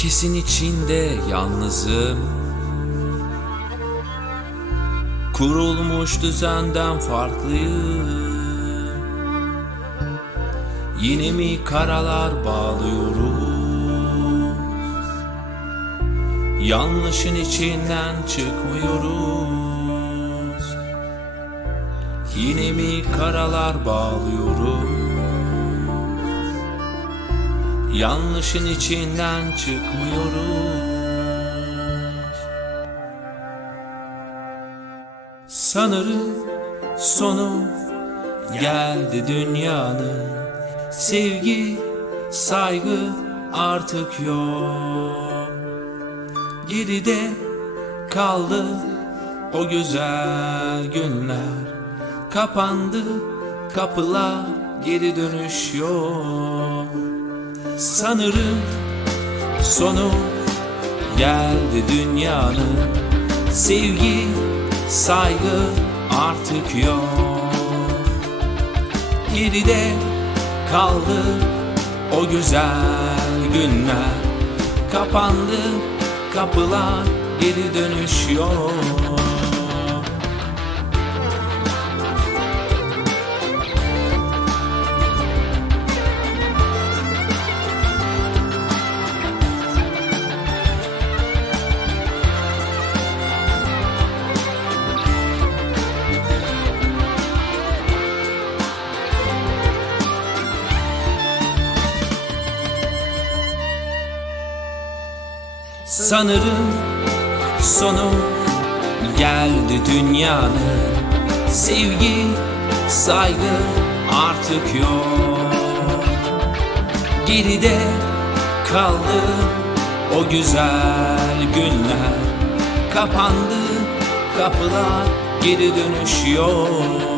Herkesin içinde yalnızım. Kurulmuş düzenden farklıyım. Yine mi karalar bağlıyoruz? Yanlışın içinden çıkmıyoruz. Yine mi karalar bağlıyoruz Yanlışın içinden çıkmıyoruz. Sanırım sonu geldi dünyanın. Sevgi, saygı artık yok. Geride kaldı o güzel günler. Kapandı kapılar geri dönüş yok Sanırım sonu geldi dünyanın. Sevgi, saygı artık yok. Geride kaldı o güzel günler. Kapandı kapılar geri dönüş yok Sanırım sonu geldi dünyanın. Sevgi, saygı artık yok. Geride kaldı o güzel günler. Kapandı kapılar geri dönüş yok